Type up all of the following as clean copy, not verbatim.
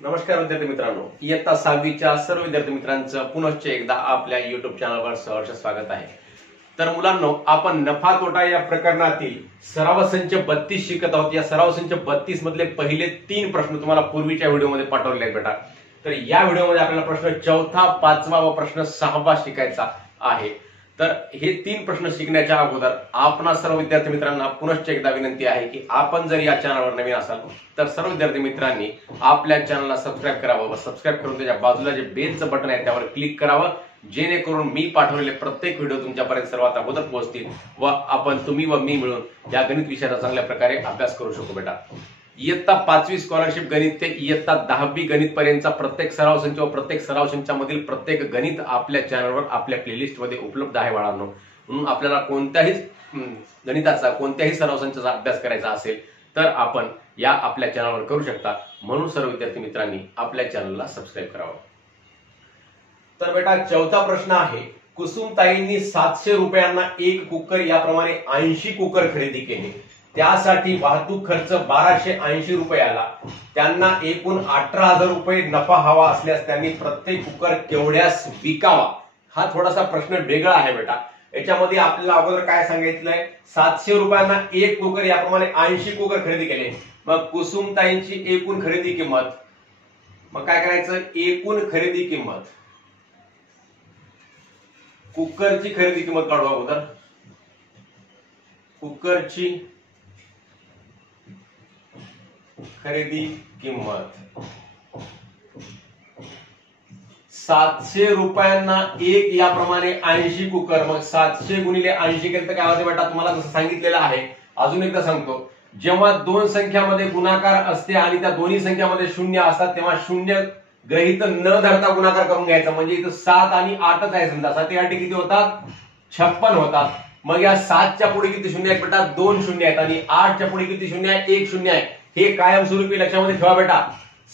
नमस्कार विद्यार्थी मित्रांनो, इयत्ता 6वीच्या सर्व विद्यार्थी मित्रांचं पुनश्च एकदा आपल्या युट्यूब चॅनलवर सहर्ष स्वागत आहे। तर मुलांनो, आपण नफा तोटा या प्रकरणातील सराव संच 32 शिकत आहोत। या सराव संच 32 मधले पहिले 3 प्रश्न तुम्हाला पूर्वीच्या व्हिडिओमध्ये पाठवले आहेत बेटा। तर या व्हिडिओमध्ये आपल्याला प्रश्न 4था, 5वा व प्रश्न 6वा शिकायचा आहे। तर हे 3 प्रश्न शिकण्याच्या अगोदर आपणा सर्व विद्यार्थी मित्रांना पुनश्च एकदा विनंती आहे की आपण जर या चॅनलवर नवीन असाल तर सर्व विद्यार्थी मित्रांनी आपल्या चॅनलला सबस्क्राइब करावं व सबस्क्राइब करून त्याच्या बाजूला जे बेलचं बटन आहे त्यावर क्लिक करावं, जेणेकरून मी पाठवलेले प्रत्येक व्हिडिओ तुमच्यापर्यंत सर्वात अगोदर पोहोचतील व तुम्ही व मी मिळून या गणित विषयाचा चांगल्या प्रकारे अभ्यास करू शकू बेटा। इयत्ता 5वी स्कॉलरशिप गणित ते इयत्ता 10वी गणित पर्यंतचा प्रत्येक सराव संच व प्रत्येक सराव संचामधील प्रत्येक गणित आपल्या चॅनलवर आपल्या प्लेलिस्ट मध्ये उपलब्ध आहे बाळांनो। म्हणून आपल्याला कोणत्याही गणिताचा कोणत्याही सराव संचाचा अभ्यास करायचा असेल तर आपण या आपल्या चॅनलवर करू शकता। म्हणून सर्व विद्यार्थी मित्रांनी आपल्या चॅनलला सबस्क्राइब करावं। तर बेटा, 4था प्रश्न आहे, कुसुमताईंनी 700 रुपयांना एक कुकर याप्रमाणे 80 कुकर खरेदी केले। त्यासाठी वाहतूक खर्च 1280 रुपयाला। त्यांना एकूण 18,000 रुपये नफा हवा असल्यास त्यांनी प्रत्येक कुकर केवढ्यास विकावा? हा थोडासा प्रश्न वेगळा आहे बेटा। याच्यामध्ये आपल्याला अगोदर काय सांगितलंय, 700 रुपयांना एक कुकर याप्रमाणे 80 कुकर खरेदी केले। मग कुसुमताईंची एकूण खरेदी किंमत, मग काय करायचं, एकूण खरेदी किंमत, कुकरची खरेदी किंमत काढू अगोदर। कुकरची खरेदी किंमत 700 रुपयांना एक याप्रमाणे 80 कुकर। मग 700 गुणिले 80 केलं तर काय होते बेटा, तुम्हाला जसं सांगितलेलं आहे अजून एकदा सांगतो, जेव्हा दोन संख्यामध्ये गुणाकार असते आणि त्या दोन्ही संख्यामध्ये शून्य असतात तेव्हा शून्य गृहीत न धरता गुणाकार करून घ्यायचा। म्हणजे इथं 7 आणि 8च आहे, समजा 7 8 किती होतात, 56 होतात। मग या 7च्या पुढे किती शून्य आहेत बेटा, 2 शून्य आहेत आणि 8च्या पुढे किती शून्य आहे, 1 शून्य आहे। हे कायमस्वरूपी लक्षामध्ये ठेवा बेटा।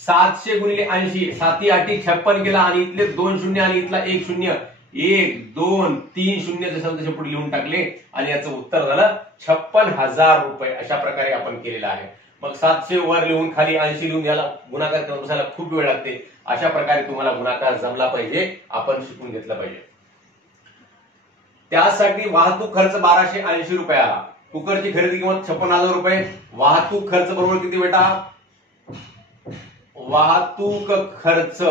700 गुणिले 80, 7 8 56 केला आणि इथले 2 शून्य आणि इथला 1 शून्य, 1 2 3 शून्य जसं तसे पुढे लिहून टाकले आणि याचं उत्तर झालं 56,000 रुपये। अशा प्रकारे आपण केलेलं आहे। मग 700 वर लिहून खाली 80 लिहून याला गुणाकार करत बसायला खूप वेळ लागते। अशा प्रकारे तुम्हाला गुणाकार जमला पाहिजे, आपण शिकून घेतलं पाहिजे। त्यासाठी वाहतूक खर्च 1280 रुपये आला। कुकरची खरेदी किंमत 56,000 रुपये। वाहतूक खर्च बरोबर किती बेटा, वाहतूक खर्च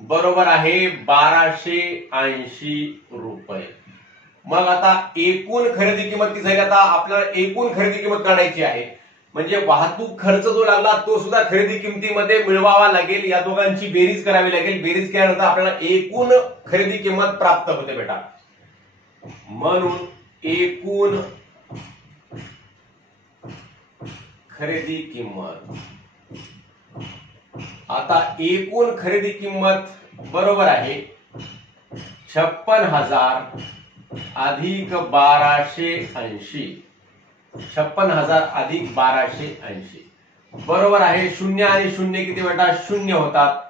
बरोबर आहे 1280 रुपये। मग आता एकूण खरेदी किंमत किती झाली, आता आपल्याला एकूण खरेदी किंमत काढायची आहे। म्हणजे वाहतूक खर्च जो लागला तो सुद्धा खरेदी किमतीमध्ये मिळवावा लागेल, या दोघांची बेरीज करावी लागेल। बेरीज केल्यानंतर आपल्याला एकूण खरेदी किंमत प्राप्त होते बेटा। म्हणून एकूण खरेदी किंमत, आता एकूण खरेदी किंमत बरोबर आहे 56,000 अधिक 1280, 56,000 अधिक 1280 बरोबर आहे। शून्य आणि शून्य किती बेटा, शून्य होतात।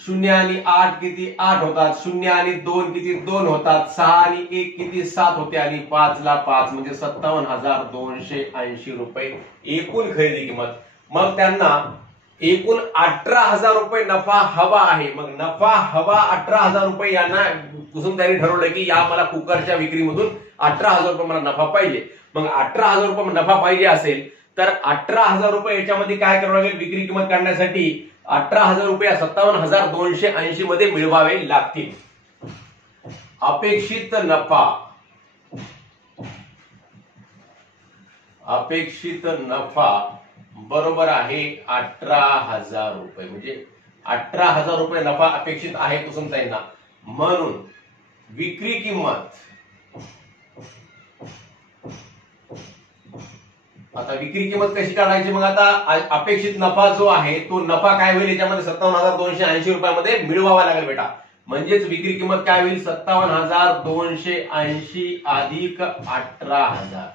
शून्य आणि 8 किती, 8 होतात। शून्य आणि 2 किती, 2 होतात। 6 आणि 1 किती, 7 होते आणि 5 ला 5 म्हणजे 57,280 रुपये एकूण खरेदी किंमत। मग त्यांना एकूण 18,000 रुपये नफा हवा आहे। मग नफा हवा 18,000 रुपये, यांना कुसुमताईंनी ठरवलं की या मला कुकरच्या विक्रीमधून 18,000 रुपये मला नफा पाहिजे। मग 18,000 रुपये नफा पाहिजे असेल तर 18,000 रुपये याच्यामध्ये काय करावं लागेल, विक्री किंमत काढण्यासाठी 18,000 रुपये 57,280 मध्ये मिळवावे लागतील। अपेक्षित नफा, अपेक्षित नफा बरोबर आहे 18,000 रुपये। म्हणजे 18,000 रुपये नफा अपेक्षित आहे कुसुमताईंना। म्हणून विक्री किंमत, आता विक्री किंमत कशी काढायची, मग आता अपेक्षित नफा जो आहे तो नफा काय होईल, याच्यामध्ये 57,280 रुपयामध्ये मिळवावा लागेल बेटा। म्हणजेच विक्री किंमत काय होईल, 57,280 अधिक 18,000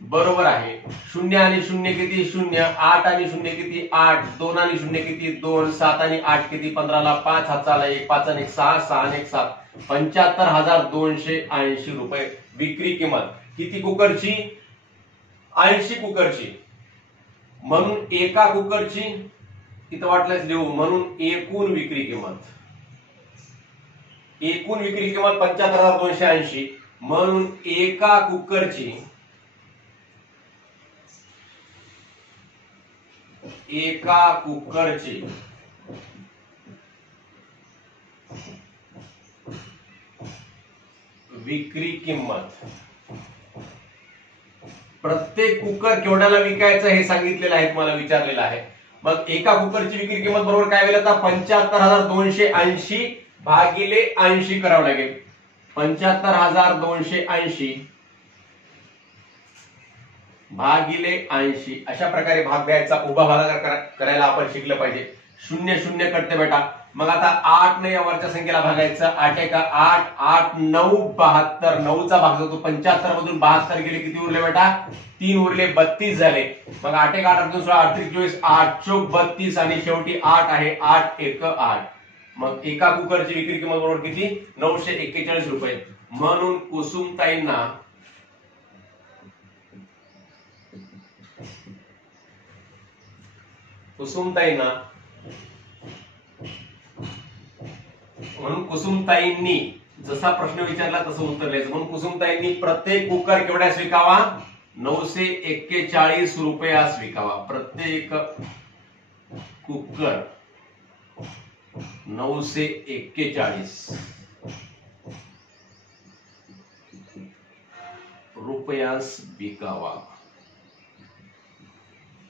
बरोबर आहे। शून्य आणि शून्य किती, शून्य। 8 आणि शून्य किती, 8। 2 आणि शून्य किती, 2। 7 आणि 8 किती, 15 ला 5, हाताला 1, 5 आणि 1 6, 6 आणि 1 7, 75,280 रुपये विक्री किंमत। किती कुकरची, 80 कुकरची, म्हणून एका कुकरची इथं वाटल्यास लिहू, म्हणून एकूण विक्री किंमत, एकूण विक्री किंमत 75,280, म्हणून एका कुकरची विक्री किंमत, प्रत्येक कुकर केवढ्याला विकायचं हे सांगितलेलं आहे, तुम्हाला विचारलेलं आहे. मग एका कुकरची विक्री किंमत बरोबर काय होईल, आता 75,280 भागिले 80 करावं लागेल. 75,280 भागिले 80 अशा प्रकारे भाग द्यायचा. उभा भागाकार करायला आपण शिकलं पाहिजे. 0 0 कटते बेटा. मग आता 8 ने या वरच्या संख्येला भागायचं. 8 एका 8, 8 9 72. 9चा भाग जातो. 75 मधून 72 गेले, किती उरले बेटा? 3 उरले, 32 झाले. मग 8 एक 8 8 16 8 24, 8 चौक 32 आणि शेवटी 8 आहे. 8 एक 8. मग एका कुकरची विक्री किंमत बरोबर किती? 941 रुपये. म्हणून कुसुमताईंना कुसुमताईंनी जसा प्रश्न विचारला तसं उत्तर द्यायचं. म्हणून कुसुमताईंनी प्रत्येक कुकर केवढ्यास विकावा? 941 रुपयास विकावा. प्रत्येक कुकर 941 रुपयास विकावा.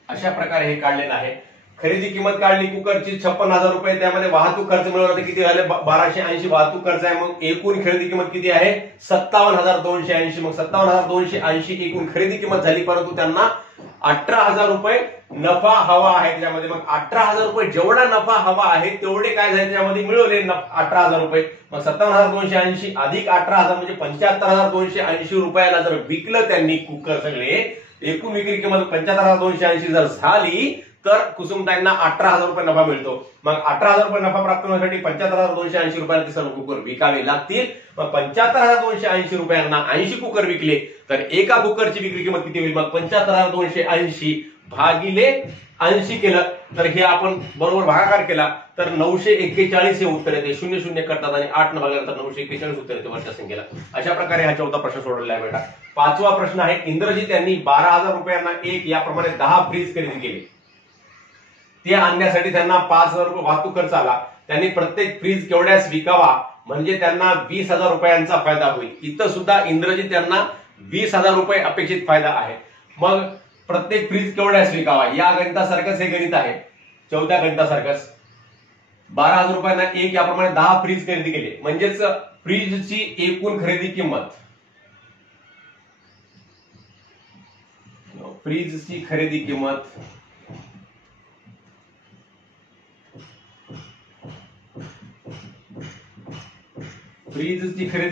अशा प्रकारे हे काढलेलं आहे. खरेदी किंमत काढली कुकरची 56,000 रुपये. त्यामध्ये वाहतूक खर्च मिळवला तर किती झाले? 1280 वाहतूक खर्च आहे. मग एकूण खरेदी किंमत किती आहे? 57,280. मग 57,280 एकूण खरेदी किंमत झाली, परंतु त्यांना 18,000 रुपये नफा हवा आहे त्याच्यामध्ये. मग 18,000 रुपये जेवढा नफा हवा आहे तेवढे काय झाले त्याच्यामध्ये मिळवले 18,000 रुपये. मग 57,280 अधिक 18,000 म्हणजे 75,280 रुपयाला जर विकलं त्यांनी कुकर सगळे, एकूण विक्री किंमत 75,280 जर झाली तर कुसुमताईंना 18,000 रुपये नफा मिळतो. मग 18,000 रुपये नफा प्राप्त होण्यासाठी 75,280 रुपयाला सर्व कुकर विकावे लागतील. मग 75,280 रुपयांना 80 कुकर विकले तर एका कुकरची विक्री किंमत किती होईल? मग 75,280 भागिले 80 केलं तर हे आपण बरोबर भागाकार केला तर 941 हे उत्तर येते. 0 0 करतात आणि 8 न भागल्यानंतर 941 उत्तर येते वरच्या संख्येला. अशा प्रकारे हा चौथा प्रश्न सोडवलेला आहे बेटा. पाचवा प्रश्न आहे. इंद्रजीत यांनी 12,000 रुपयांना एक याप्रमाणे 10 फ्रीज खरेदी केले. ते आणण्यासाठी त्यांना 5,000 रुपये वाहतूक खर्च आला. त्यांनी प्रत्येक फ्रीज केवढ्यास विकावा म्हणजे त्यांना 20,000 रुपयांचा फायदा होईल. इथं सुद्धा इंद्रजीत यांना 20,000 रुपये अपेक्षित फायदा आहे. मग प्रत्येक फ्रीज केवढ्यास विकावा या गणितासारखंच हे गणित आहे. चौथ्या गणितासारखंच 12,000 रुपयांना एक याप्रमाणे 10 फ्रीज खरेदी केले म्हणजेच फ्रीजची एकूण खरेदी किंमत, फ्रीजची खरेदी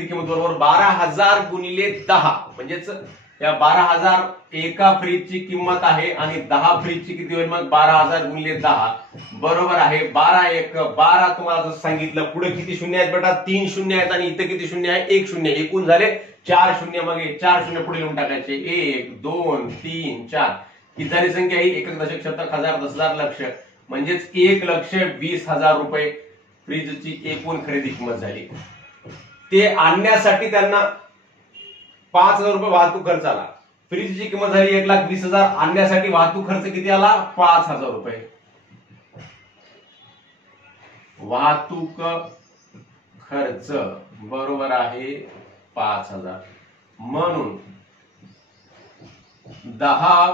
किंमत बरोबर 12,000 गुणिले 10 म्हणजेच या 12,000 एका फ्रीजची किंमत आहे आणि 10 फ्रीजची किती होईल? मग 12,000 गुणिले 10 बरोबर आहे 12 एक 12. तुम्हाला जसं सांगितलं पुढे किती शून्य आहेत बेटा? 3 शून्य आहेत आणि इथे किती शून्य आहे? 1 शून्य. एकूण झाले 4 शून्य. मग 4 शून्य पुढे लिहून टाकायचे. 1 2 3 4. किती झाली संख्या ही? एकक दशक शतक हजार दशहजार लक्ष म्हणजेच 1,20,000 रुपये फ्रीजची एकूण खरेदी किंमत झाली. ते आणण्यासाठी त्यांना 5,000 रुपये वाहतूक खर्च आला. फ्रीजची किंमत झाली 1,20,000. आणण्यासाठी वाहतूक खर्च किती आला? 5,000 रुपये. वाहतूक खर्च बरोबर आहे 5,000. म्हणून 10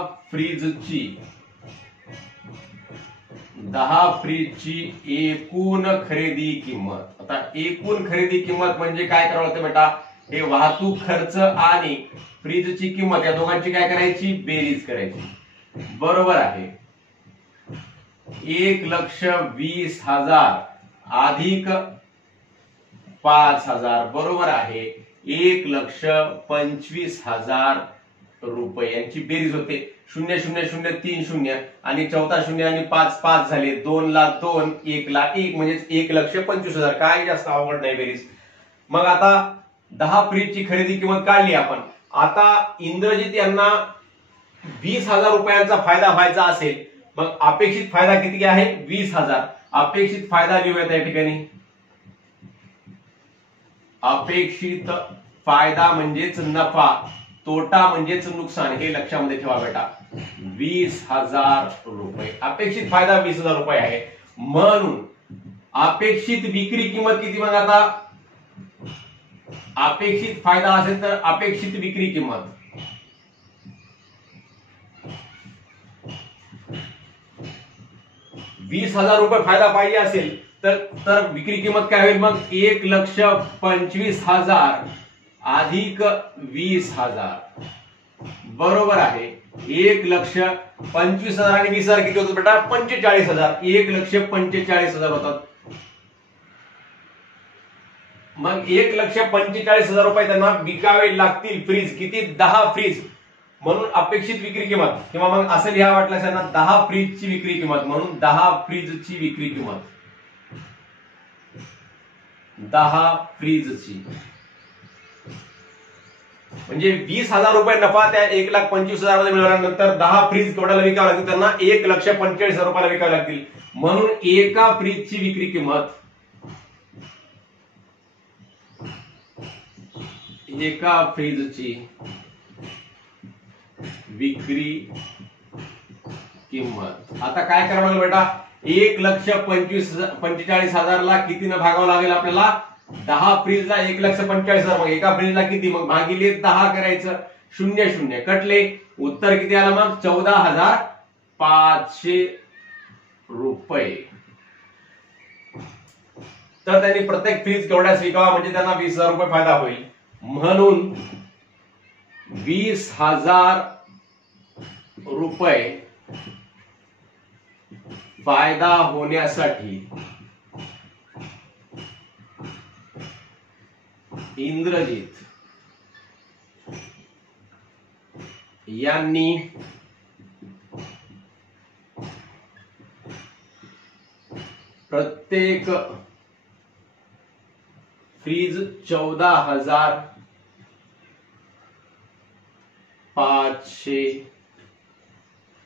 फ्रीजची एकूण खरेदी किंमत. आता एकूण खरेदी किंमत म्हणजे काय करावं लागतं बेटा? हे वाहतूक खर्च आणि फ्रीजची किंमत या दोघांची काय करायची? बेरीज करायची. बरोबर आहे 1,20,000 अधिक 5,000 बरोबर आहे 1,25,000 रुपये यांची बेरीज होते. 0 0 0 3 शून्य आणि चौथा शून्य आणि 5 5 झाले. 2ला 2 1ला 1 म्हणजेच 1,25,000. काय जास्त अवघड नाही बेरीज. मग आता 10 फ्रीजची खरेदी किंमत काढली आपण. आता इंद्रजीत यांना 20,000 रुपयांचा फायदा व्हायचा असेल मग अपेक्षित फायदा किती आहे 20,000. अपेक्षित फायदा लिहूयात या ठिकाणी. अपेक्षित फायदा म्हणजेच नफा, तोटा म्हणजेच नुकसान, हे लक्षामध्ये ठेवा बेटा. 20,000 रुपये अपेक्षित फायदा 20,000 रुपये आहे. म्हणून अपेक्षित विक्री किंमत किती? मग आता अपेक्षित फायदा असेल तर अपेक्षित विक्री किंमत 20,000 रुपये फायदा पाहिजे असेल तर विक्री किंमत काय होईल? मग 1,25,000 अधिक 20,000 बरोबर आहे 1,25,000 आणि 20,000 किती होतात बेटा? 45,000. 1,45,000 होतात. मग 1,45,000 रुपये त्यांना विकावे लागतील. फ्रीज किती? 10 फ्रीज. म्हणून अपेक्षित विक्री किंमत, किंवा मग असं लिहा वाटल्यास त्यांना 10 फ्रीजची विक्री किंमत, म्हणून 10 फ्रीजची विक्री किंमत, 10 फ्रीजची म्हणजे 20,000 रुपये नफा त्या 1,25,000 मिळाल्यानंतर 10 फ्रीज केवढ्याला विकावे लागतील? त्यांना 1,45,000 रुपयाला विकावे लागतील. म्हणून एका फ्रीजची विक्री किंमत, एका फ्रीजची विक्री किंमत. आता काय करावं लागेल बेटा? 1,45,000 ला किती न भागावं लागेल आपल्याला? 10 फ्रीजला 1,45,000. मग एका फ्रीजला किती? मग भागिले 10 करायचं. 0 कटले. उत्तर किती आलं मग? 14,500 रुपये. तर त्यांनी प्रत्येक फ्रीज केवढ्यास विकावा म्हणजे त्यांना 20,000 रुपये फायदा होईल. म्हणून 20,000 रुपये फायदा होण्यासाठी इंद्रजित यांनी प्रत्येक फ्रीज 14,500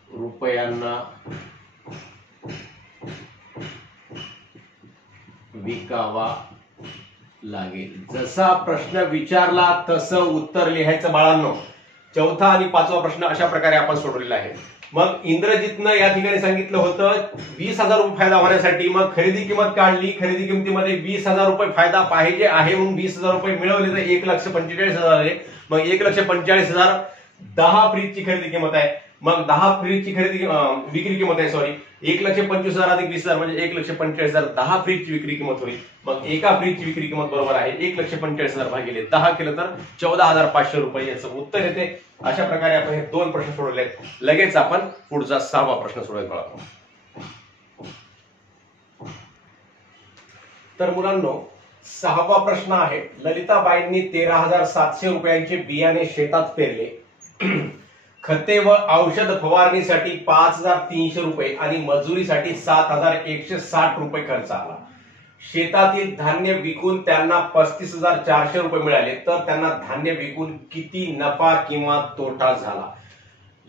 रुपयांना विकावा लागेल. जसा प्रश्न विचारला तसं उत्तर लिहायचं बाळांनो. चौथा आणि पाचवा प्रश्न अशा प्रकारे आपण सोडवलेला आहे. मग इंद्रजितनं या ठिकाणी सांगितलं होतं 20,000 रुपये फायदा होण्यासाठी. मग खरेदी किंमत काढली. खरेदी किमतीमध्ये 20,000 रुपये फायदा पाहिजे आहे म्हणून 20,000 रुपये मिळवले तर 1,45,000 आले. मग 1,45,000 10 फ्रीजची खरेदी किंमत आहे. मग 10 फ्रीजची विक्री किंमत आहे. सॉरी 1,25,000 अधिक 20,000 म्हणजे 1,45,000. 10 फ्रीजची विक्री किंमत होईल. मग एका फ्रीजची विक्री किंमत बरोबर आहे 1,45,000 भागिले 10 केलं तर 14,500 रुपये याचं उत्तर येते. अशा प्रकारे आपण हे 2 प्रश्न सोडवले. लगेच आपण पुढचा 6वा प्रश्न सोडवायचा. तर मुलांनो 6वा प्रश्न आहे. ललिताबाईंनी 13,700 रुपयांचे बियाणे शेतात पेरले. खते व औषध फवारणीसाठी 5,300 रुपये आणि मजुरीसाठी 7,160 रुपये खर्च आला. शेतातील धान्य विकून त्यांना 35,400 रुपये मिळाले. तर त्यांना धान्य विकून किती नफा किंवा तोटा झाला?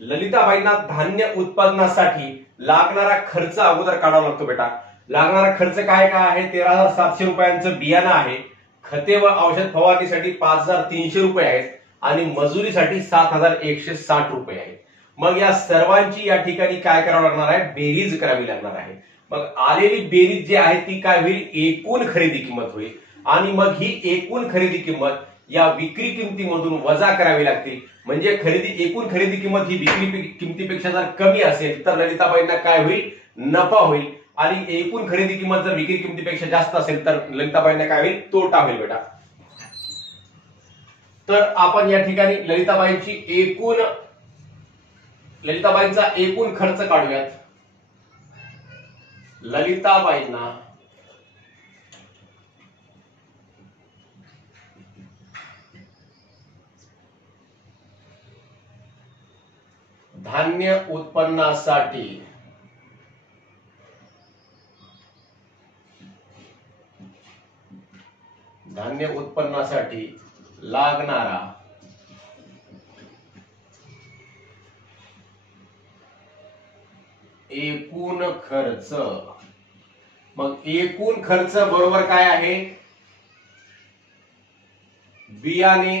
ललिताबाईंना धान्य उत्पादनासाठी लागणारा खर्च अगोदर काढावा लागतो बेटा. लागणारा खर्च काय काय आहे? 13,700 रुपयांचं बियाणं आहे. खते व औषध फवारणीसाठी 5,300 रुपये आहेत आणि मजुरीसाठी 7,160 रुपये आहेत. मग या सर्वांची या ठिकाणी काय करावं लागणार आहे? बेरीज करावी लागणार आहे. मग आलेली बेरीज जी आहे ती काय होईल? एकूण खरेदी किंमत होईल. आणि मग ही एकूण खरेदी किंमत या विक्री किमतीमधून वजा करावी लागतील. म्हणजे एकूण खरेदी किंमत ही विक्री किमतीपेक्षा जर कमी असेल तर ललिताबाईंना काय होईल? नफा होईल. आणि एकूण खरेदी किंमत जर विक्री किमतीपेक्षा जास्त असेल तर ललिताबाईंना काय होईल? तोटा होईल बेटा. तर आपण या ठिकाणी ललिताबाईंचा एकूण खर्च काढूयात. ललिताबाईंना धान्य उत्पन्नासाठी लागणारा एकूण खर्च। मग एकूण खर्च बरोबर काय आहे, बियाणे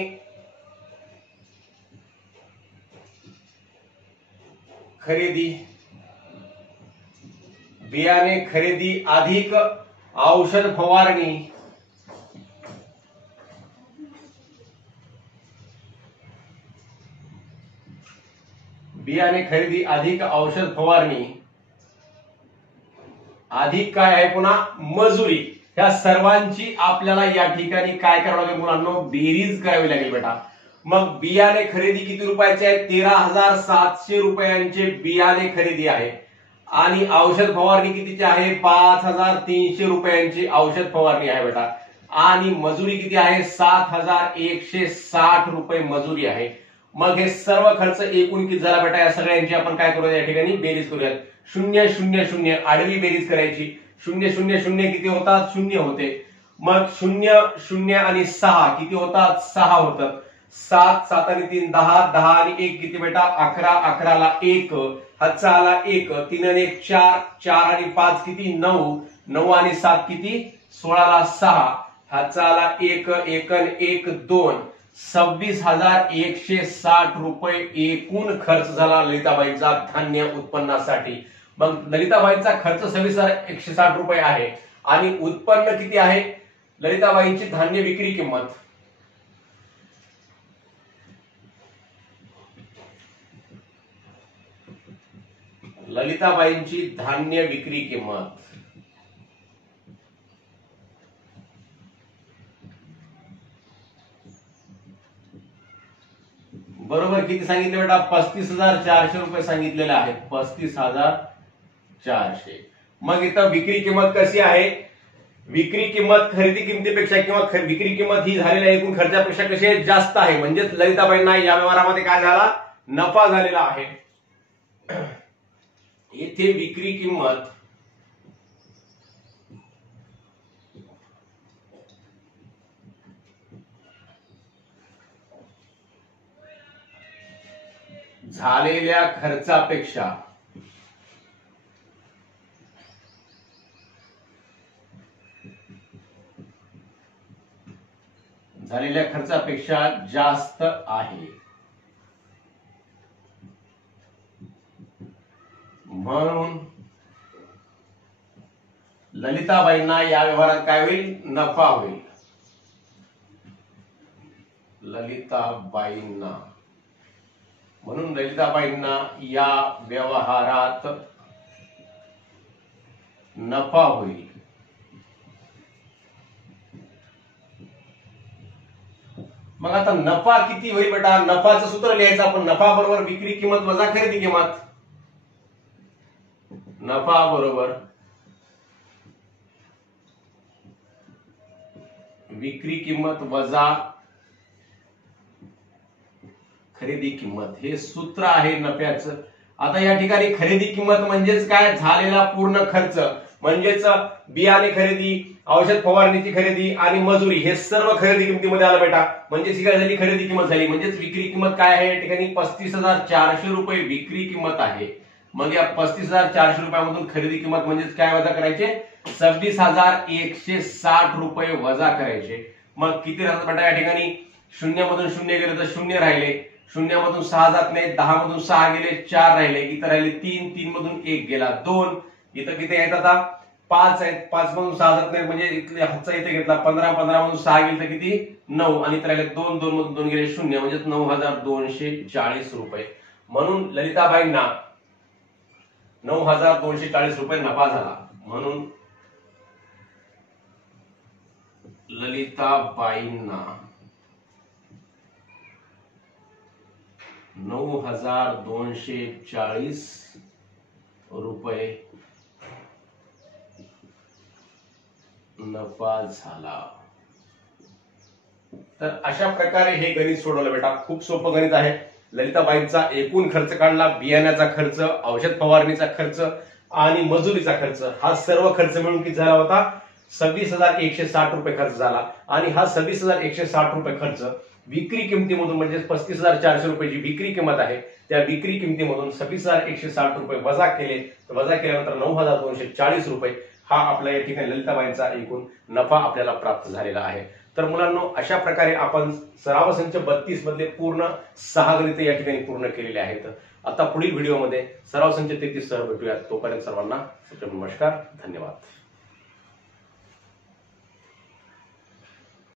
खरेदी, बियाणे खरेदी अधिक औषध फवारणी, बियाणे खरेदी अधिक औषध फवारणी अधिक काय आहे पुन्हा मजुरी, ह्या सर्वांची आपल्याला या ठिकाणी काय करावं लागेल मुलांनो, बेरीज करावी लागेल बेटा। मग बियाणे खरेदी किती रुपयाचे आहे, 13,700 रुपयांचे बियाणे खरेदी आहे आणि औषध फवारणी कितीची आहे, 5,300 रुपयांची औषध फवारणी आहे बेटा आणि मजुरी किती आहे, 7,160 रुपये मजुरी आहे। मग हे सर्व खर्च एकूण किती झाला बेटा, या सगळ्यांची आपण काय करूया या ठिकाणी बेरीज करूयात। 0 0 0 आडवी बेरीज करायची, 0 0 0 किती होतात, 0 होते। मग 0 0 आणि 6 किती होतात, 6 होतात। 7 7 आणि 3 10, 10 आणि 1 किती बेटा 11, 11 ला 1 हातचा आला 1, 3 आणि 1 4, 4 आणि 5 किती 9, 9 आणि 7 किती 16 ला 6 हातचा आला 1, 1 आणि 1 2, 26,160 रुपये एकूण खर्च झाला ललिताबाईंचा धान्य उत्पन्नासाठी। मग ललिताबाईंचा खर्च 26,160 रुपये आहे आणि उत्पन्न किती आहे, ललिताबाईंची धान्य विक्री किंमत, ललिताबाईंची धान्य विक्री किंमत बरोबर किती सांगितले बेटा, 35,400 रुपये सांगितलेले आहे, 35,400। मग इथं विक्री किंमत कशी आहे, विक्री किंमत खरेदी किमतीपेक्षा किंवा विक्री किंमत ही झालेल्या एकूण खर्चापेक्षा कशी आहे, जास्त आहे। म्हणजे ललिताबाईंना या व्यवहारामध्ये काय झाला, नफा झालेला आहे। येथे विक्री किंमत झालेल्या खर्चापेक्षा जास्त आहे, म्हणून ललिताबाईंना या व्यवहारात काय होईल, नफा होईल। म्हणून ललिताबाईंना या व्यवहारात नफा होईल। मग आता नफा किती होईल बेटा, नफाचं सूत्र लिहायचं आपण, नफा बरोबर विक्री किंमत वजा खरेदी किंमत, नफा बरोबर विक्री किंमत वजा खरेदी किंमत, हे सूत्र आहे नफ्याचं। आता या ठिकाणी खरेदी किंमत म्हणजेच काय, झालेला पूर्ण खर्च, म्हणजेच बियाणे खरेदी, औषध फवारणीची खरेदी आणि मजुरी, हे सर्व खरेदी किमतीमध्ये आलं बेटा। म्हणजे ही काय झाली, खरेदी किंमत झाली। म्हणजेच विक्री किंमत काय आहे या ठिकाणी, 35,400 रुपये विक्री किंमत आहे। मग या 35,400 रुपयामधून खरेदी किंमत म्हणजेच काय वजा करायचे, 26,160 रुपये वजा करायचे। मग किती राहतात बेटा या ठिकाणी, 0 मधून 0 गेले तर 0 राहिले, 0 मधून 6 जात नाही, 10 मधून 6 गेले 4 राहिले, इथं राहिले 3, 3 मधून 1 गेला 2, इथं किती आहेत आता 5 आहेत, 5 मधून 6 जात नाही म्हणजे इथले हातचा इथे घेतला 15, 15 मधून 6 गेले तर किती 9 आणि इथं राहिले 2, 2 मधून 2 गेले 0 म्हणजे 9,240 रुपये। म्हणून ललिताबाईंना 9,240 रुपये नफा झाला। म्हणून ललिताबाईंना 9,240 रुपये नफा झाला। तर अशा प्रकारे हे गणित सोडवलं बेटा, खूप सोपं गणित आहे। ललिताबाईंचा एकूण खर्च काढला, बियाण्याचा खर्च, औषध फवारणीचा खर्च आणि मजुरीचा खर्च, हा सर्व खर्च मिळून किती झाला होता, 26,160 रुपये खर्च झाला। आणि हा 26,160 रुपये खर्च विक्री किमतीमधून म्हणजे 35,400 रुपयाची विक्री किंमत आहे, त्या विक्री किमतीमधून 26,160 रुपये वजा केले, वजा केल्यानंतर 9,240 रुपये हा आपल्या या ठिकाणी ललिताबाईंचा एकूण नफा आपल्याला प्राप्त झालेला आहे। तर मुलांनो, अशा प्रकारे आपण सराव संच 32 मधले पूर्ण 6 गणिते या ठिकाणी पूर्ण केलेले आहेत। आता पुढील व्हिडिओमध्ये सराव संच 33 सह भेटूयात। तोपर्यंत सर्वांना नमस्कार, धन्यवाद।